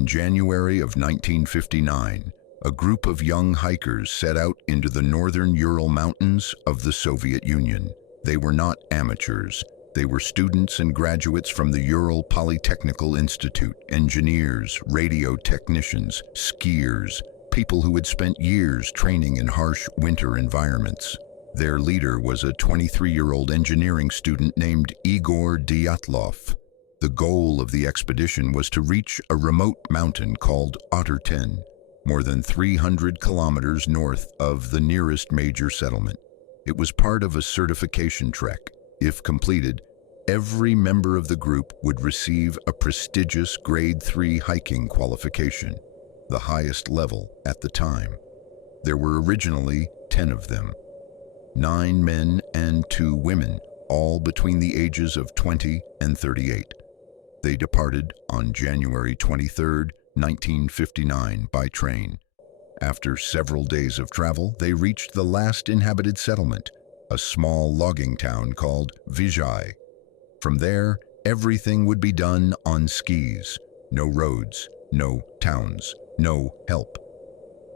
In January of 1959, a group of young hikers set out into the northern Ural Mountains of the Soviet Union. They were not amateurs. They were students and graduates from the Ural Polytechnical Institute, engineers, radio technicians, skiers, people who had spent years training in harsh winter environments. Their leader was a 23-year-old engineering student named Igor Dyatlov. The goal of the expedition was to reach a remote mountain called Otter 10, more than 300 kilometers north of the nearest major settlement. It was part of a certification trek. If completed, every member of the group would receive a prestigious Grade 3 hiking qualification, the highest level at the time. There were originally 10 of them, 9 men and 2 women, all between the ages of 20 and 38. They departed on January 23, 1959 by train. After several days of travel, they reached the last inhabited settlement, a small logging town called Vizhai. From there, everything would be done on skis. No roads, no towns, no help.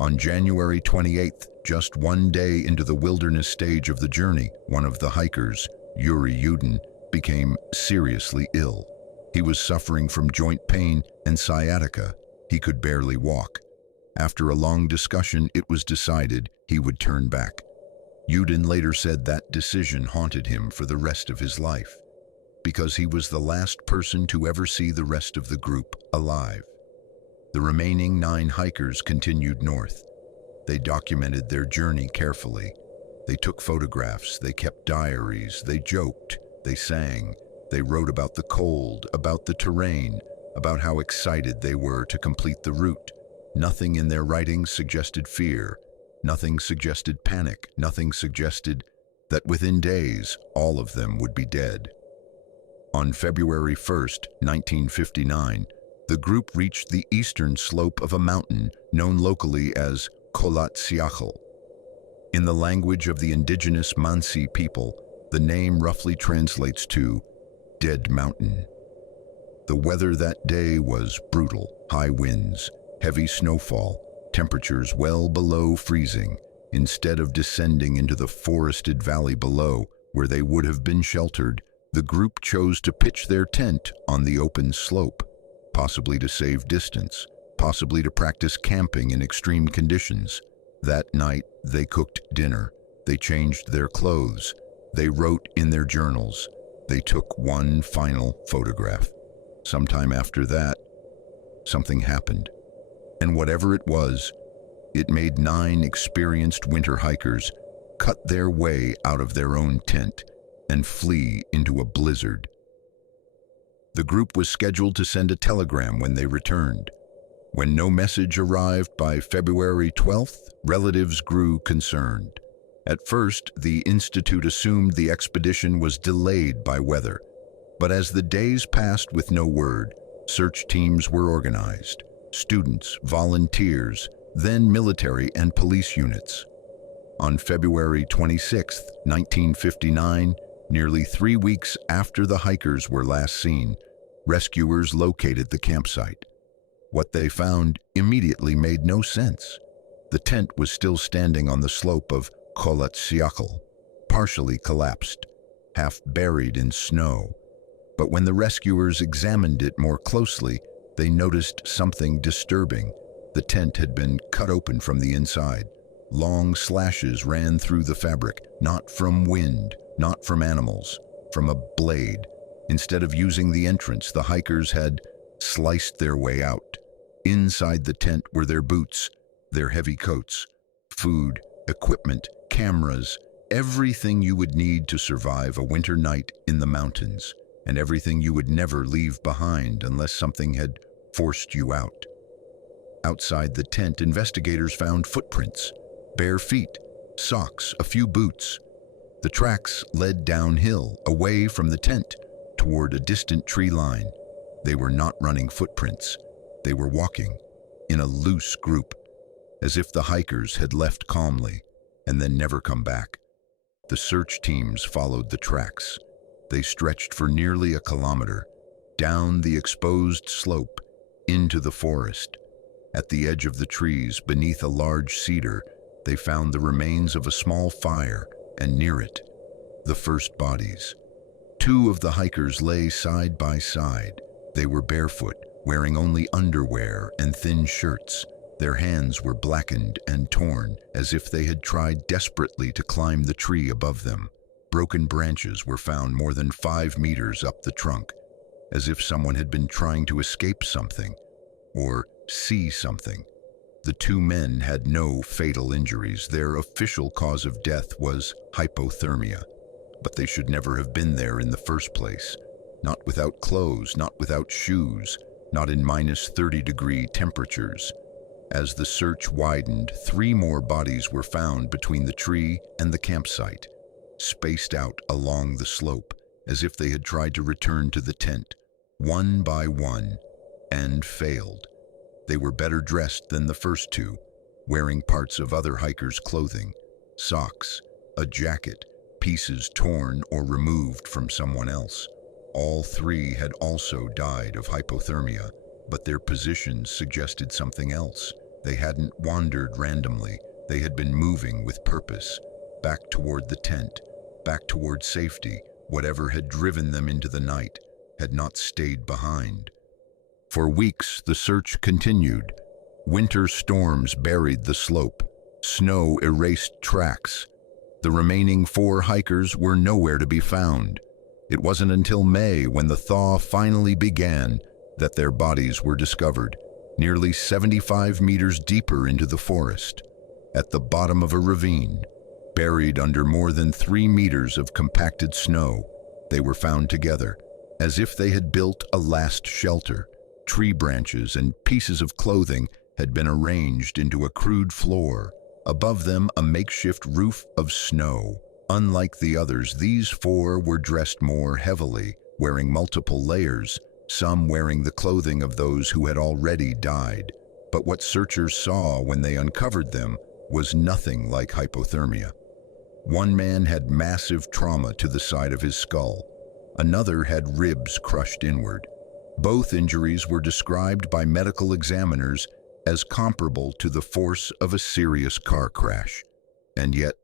On January 28th, just one day into the wilderness stage of the journey, one of the hikers, Yuri Yudin, became seriously ill. He was suffering from joint pain and sciatica. He could barely walk. After a long discussion, it was decided he would turn back. Yudin later said that decision haunted him for the rest of his life, because he was the last person to ever see the rest of the group alive. The remaining 9 hikers continued north. They documented their journey carefully. They took photographs, they kept diaries, they joked, they sang. They wrote about the cold, about the terrain, about how excited they were to complete the route. Nothing in their writings suggested fear. Nothing suggested panic. Nothing suggested that within days, all of them would be dead. On February 1st, 1959, the group reached the eastern slope of a mountain known locally as Kholat Syakhl. In the language of the indigenous Mansi people, the name roughly translates to Dead Mountain. The weather that day was brutal. High winds, heavy snowfall, temperatures well below freezing. Instead of descending into the forested valley below, where they would have been sheltered, the group chose to pitch their tent on the open slope, possibly to save distance, possibly to practice camping in extreme conditions. That night, they cooked dinner. They changed their clothes. They wrote in their journals. They took one final photograph. Sometime after that, something happened. And whatever it was, it made 9 experienced winter hikers cut their way out of their own tent and flee into a blizzard. The group was scheduled to send a telegram when they returned. When no message arrived by February 12th, relatives grew concerned. At first, the Institute assumed the expedition was delayed by weather, but as the days passed with no word, search teams were organized. Students, volunteers, then military and police units. On February 26, 1959, nearly 3 weeks after the hikers were last seen, rescuers located the campsite. What they found immediately made no sense. The tent was still standing on the slope of Kholat Syakhl, partially collapsed, half buried in snow. But when the rescuers examined it more closely, they noticed something disturbing. The tent had been cut open from the inside. Long slashes ran through the fabric, not from wind, not from animals, from a blade. Instead of using the entrance, the hikers had sliced their way out. Inside the tent were their boots, their heavy coats, food, equipment, cameras, everything you would need to survive a winter night in the mountains, and everything you would never leave behind unless something had forced you out. Outside the tent, investigators found footprints, bare feet, socks, a few boots. The tracks led downhill, away from the tent, toward a distant tree line. They were not running footprints. They were walking, in a loose group, as if the hikers had left calmly and then never come back. The search teams followed the tracks. They stretched for nearly a kilometer, down the exposed slope, into the forest. At the edge of the trees, beneath a large cedar, they found the remains of a small fire, and near it, the first bodies. Two of the hikers lay side by side. They were barefoot, wearing only underwear and thin shirts. Their hands were blackened and torn, as if they had tried desperately to climb the tree above them. Broken branches were found more than 5 meters up the trunk, as if someone had been trying to escape something, or see something. The two men had no fatal injuries. Their official cause of death was hypothermia, but they should never have been there in the first place. Not without clothes, not without shoes, not in -30-degree temperatures. As the search widened, 3 more bodies were found between the tree and the campsite, spaced out along the slope, as if they had tried to return to the tent, one by one, and failed. They were better dressed than the first two, wearing parts of other hikers' clothing, socks, a jacket, pieces torn or removed from someone else. All 3 had also died of hypothermia, but their positions suggested something else. They hadn't wandered randomly. They had been moving with purpose, back toward the tent, back toward safety. Whatever had driven them into the night had not stayed behind. For weeks, the search continued. Winter storms buried the slope. Snow erased tracks. The remaining 4 hikers were nowhere to be found. It wasn't until May, when the thaw finally began, that their bodies were discovered, nearly 75 meters deeper into the forest, at the bottom of a ravine, buried under more than 3 meters of compacted snow. They were found together, as if they had built a last shelter. Tree branches and pieces of clothing had been arranged into a crude floor. Above them, a makeshift roof of snow. Unlike the others, these 4 were dressed more heavily, wearing multiple layers, some wearing the clothing of those who had already died. But what searchers saw when they uncovered them was nothing like hypothermia. One man had massive trauma to the side of his skull. Another had ribs crushed inward. Both injuries were described by medical examiners as comparable to the force of a serious car crash. And yet,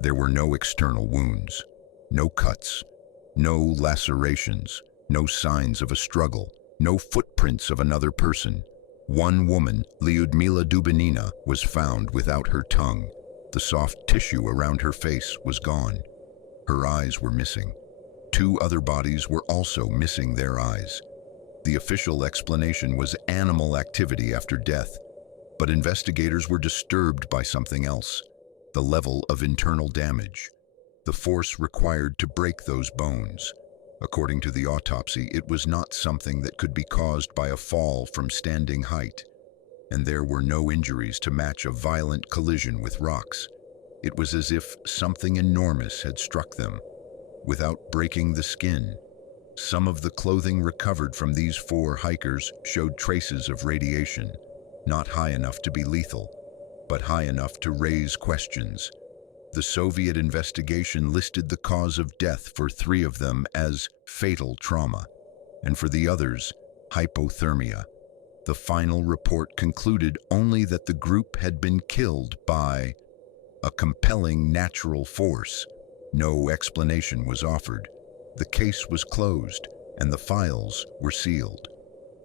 there were no external wounds, no cuts, no lacerations, no signs of a struggle, no footprints of another person. One woman, Lyudmila Dubinina, was found without her tongue. The soft tissue around her face was gone. Her eyes were missing. 2 other bodies were also missing their eyes. The official explanation was animal activity after death, but investigators were disturbed by something else: the level of internal damage, the force required to break those bones. According to the autopsy, it was not something that could be caused by a fall from standing height, and there were no injuries to match a violent collision with rocks. It was as if something enormous had struck them, without breaking the skin. Some of the clothing recovered from these 4 hikers showed traces of radiation, not high enough to be lethal, but high enough to raise questions. The Soviet investigation listed the cause of death for 3 of them as fatal trauma, and for the others, hypothermia. The final report concluded only that the group had been killed by a compelling natural force. No explanation was offered. The case was closed, and the files were sealed.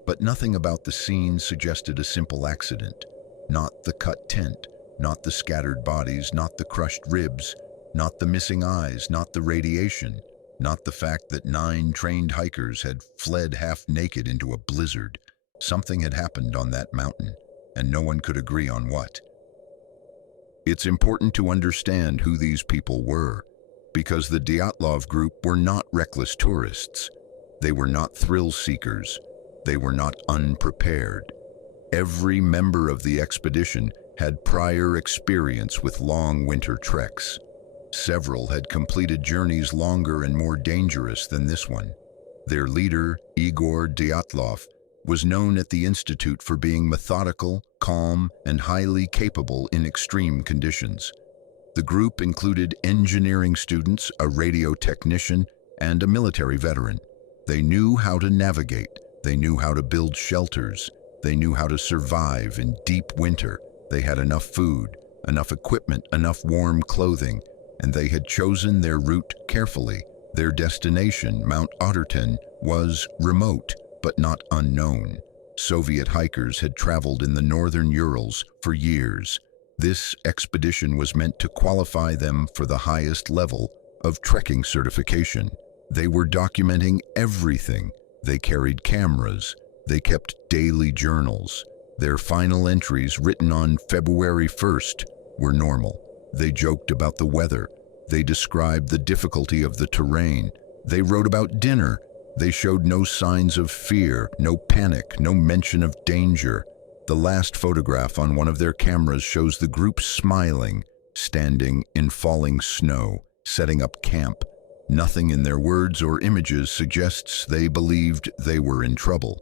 But nothing about the scene suggested a simple accident. Not the cut tent, not the scattered bodies, not the crushed ribs, not the missing eyes, not the radiation, not the fact that 9 trained hikers had fled half-naked into a blizzard. Something had happened on that mountain, and no one could agree on what. It's important to understand who these people were, because the Dyatlov group were not reckless tourists. They were not thrill seekers. They were not unprepared. Every member of the expedition had prior experience with long winter treks. Several had completed journeys longer and more dangerous than this one. Their leader, Igor Dyatlov, was known at the Institute for being methodical, calm, and highly capable in extreme conditions. The group included engineering students, a radio technician, and a military veteran. They knew how to navigate. They knew how to build shelters. They knew how to survive in deep winter. They had enough food, enough equipment, enough warm clothing, and they had chosen their route carefully. Their destination, Mount Otterton, was remote, but not unknown. Soviet hikers had traveled in the northern Urals for years. This expedition was meant to qualify them for the highest level of trekking certification. They were documenting everything. They carried cameras. They kept daily journals. Their final entries, written on February 1st, were normal. They joked about the weather. They described the difficulty of the terrain. They wrote about dinner. They showed no signs of fear, no panic, no mention of danger. The last photograph on one of their cameras shows the group smiling, standing in falling snow, setting up camp. Nothing in their words or images suggests they believed they were in trouble,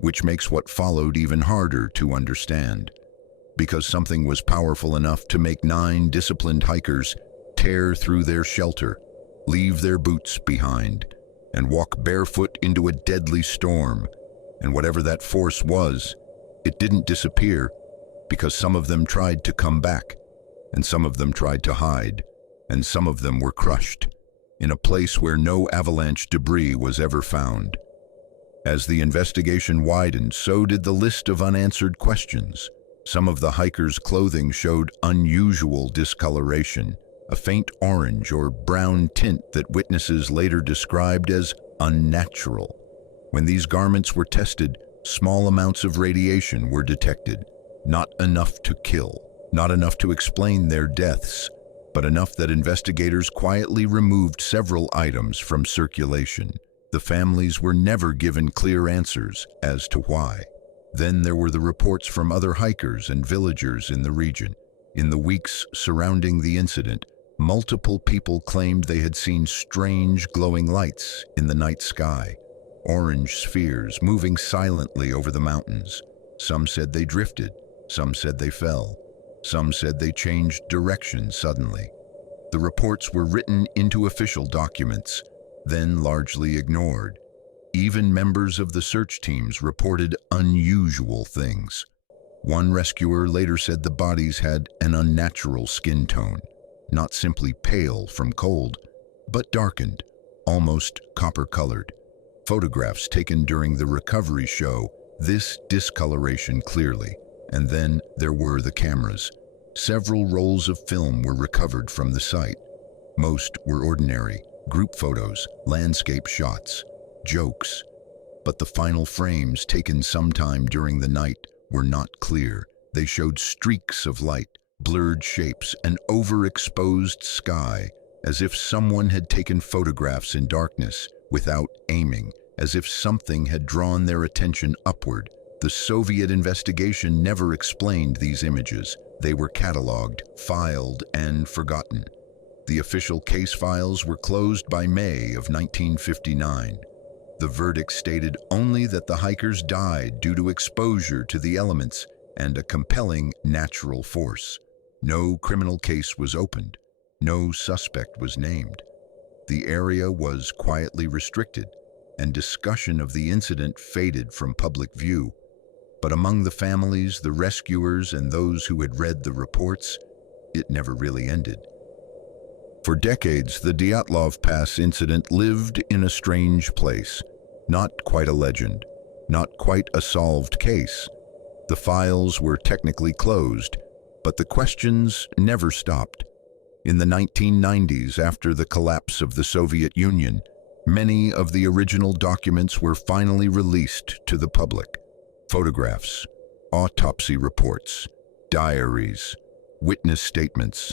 which makes what followed even harder to understand. Because something was powerful enough to make 9 disciplined hikers tear through their shelter, leave their boots behind, and walk barefoot into a deadly storm. And whatever that force was, it didn't disappear, because some of them tried to come back, and some of them tried to hide, and some of them were crushed in a place where no avalanche debris was ever found. As the investigation widened, so did the list of unanswered questions. Some of the hikers' clothing showed unusual discoloration, a faint orange or brown tint that witnesses later described as unnatural. When these garments were tested, small amounts of radiation were detected, not enough to kill, not enough to explain their deaths, but enough that investigators quietly removed several items from circulation. The families were never given clear answers as to why. Then there were the reports from other hikers and villagers in the region. In the weeks surrounding the incident, multiple people claimed they had seen strange glowing lights in the night sky, orange spheres moving silently over the mountains. Some said they drifted, some said they fell, some said they changed direction suddenly. The reports were written into official documents, then largely ignored. Even members of the search teams reported unusual things. One rescuer later said the bodies had an unnatural skin tone, not simply pale from cold, but darkened, almost copper-colored. Photographs taken during the recovery show this discoloration clearly. And then there were the cameras. Several rolls of film were recovered from the site. Most were ordinary, group photos, landscape shots, jokes. But the final frames, taken sometime during the night, were not clear. They showed streaks of light, blurred shapes, an overexposed sky, as if someone had taken photographs in darkness without aiming, as if something had drawn their attention upward. The Soviet investigation never explained these images. They were catalogued, filed, and forgotten. The official case files were closed by May of 1959. The verdict stated only that the hikers died due to exposure to the elements and a compelling natural force. No criminal case was opened. No suspect was named. The area was quietly restricted, and discussion of the incident faded from public view. But among the families, the rescuers, and those who had read the reports, it never really ended. For decades, the Dyatlov Pass incident lived in a strange place. Not quite a legend, not quite a solved case. The files were technically closed, but the questions never stopped. In the 1990s, after the collapse of the Soviet Union, many of the original documents were finally released to the public. Photographs, autopsy reports, diaries, witness statements,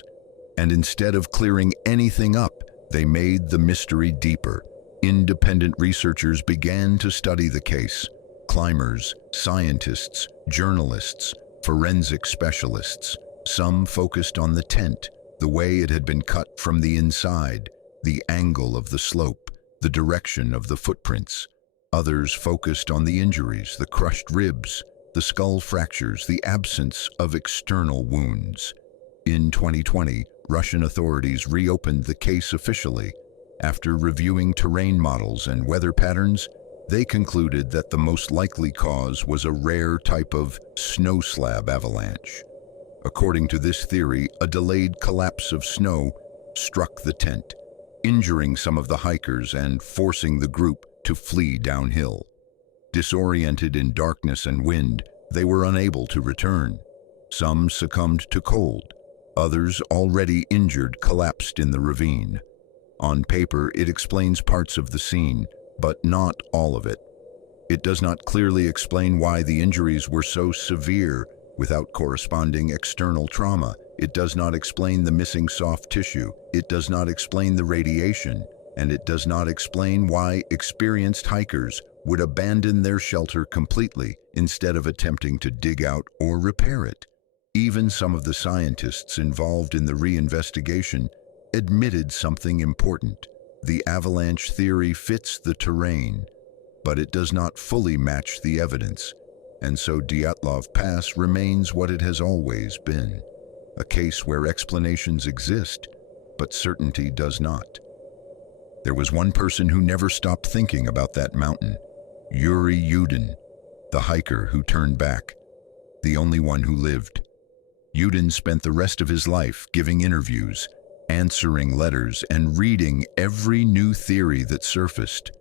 and instead of clearing anything up, they made the mystery deeper. Independent researchers began to study the case. Climbers, scientists, journalists, forensic specialists. Some focused on the tent, the way it had been cut from the inside, the angle of the slope, the direction of the footprints. Others focused on the injuries, the crushed ribs, the skull fractures, the absence of external wounds. In 2020, Russian authorities reopened the case officially. After reviewing terrain models and weather patterns, They concluded that the most likely cause was a rare type of snow slab avalanche. According to this theory, a delayed collapse of snow struck the tent, injuring some of the hikers and forcing the group to flee downhill. Disoriented in darkness and wind, they were unable to return. Some succumbed to cold. Others, already injured, collapsed in the ravine. On paper, it explains parts of the scene, but not all of it. It does not clearly explain why the injuries were so severe without corresponding external trauma. It does not explain the missing soft tissue. It does not explain the radiation, and it does not explain why experienced hikers would abandon their shelter completely instead of attempting to dig out or repair it. Even some of the scientists involved in the reinvestigation admitted something important. The avalanche theory fits the terrain, but it does not fully match the evidence, and so Dyatlov Pass remains what it has always been, a case where explanations exist, but certainty does not. There was one person who never stopped thinking about that mountain, Yuri Yudin, the hiker who turned back, the only one who lived. Yudin spent the rest of his life giving interviews, answering letters, and reading every new theory that surfaced.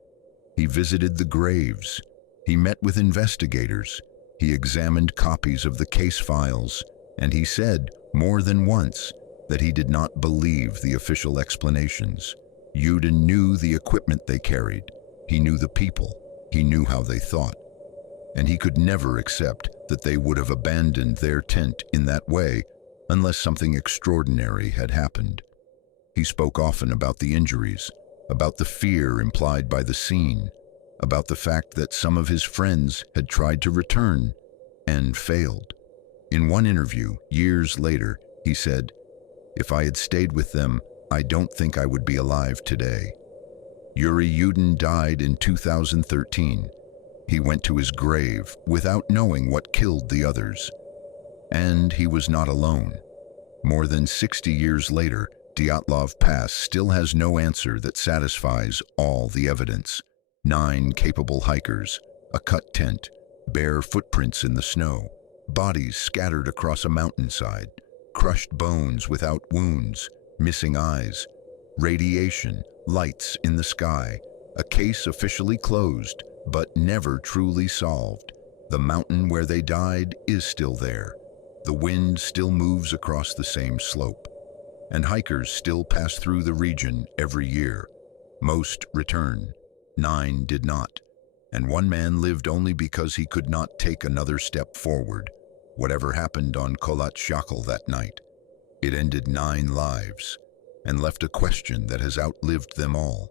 He visited the graves. He met with investigators. He examined copies of the case files, and he said more than once that he did not believe the official explanations. Yudin knew the equipment they carried. He knew the people. He knew how they thought. And he could never accept that they would have abandoned their tent in that way unless something extraordinary had happened. He spoke often about the injuries, about the fear implied by the scene, about the fact that some of his friends had tried to return and failed. In one interview, years later, he said, "If I had stayed with them, I don't think I would be alive today." Yuri Yudin died in 2013. He went to his grave without knowing what killed the others. And he was not alone. More than 60 years later, Dyatlov Pass still has no answer that satisfies all the evidence. 9 capable hikers, a cut tent, bare footprints in the snow, bodies scattered across a mountainside, crushed bones without wounds, missing eyes, radiation, lights in the sky, a case officially closed, but never truly solved. The mountain where they died is still there. The wind still moves across the same slope, and hikers still pass through the region every year. Most return. 9 did not, and one man lived only because he could not take another step forward. Whatever happened on Kholat Shakal that night, it ended 9 lives and left a question that has outlived them all.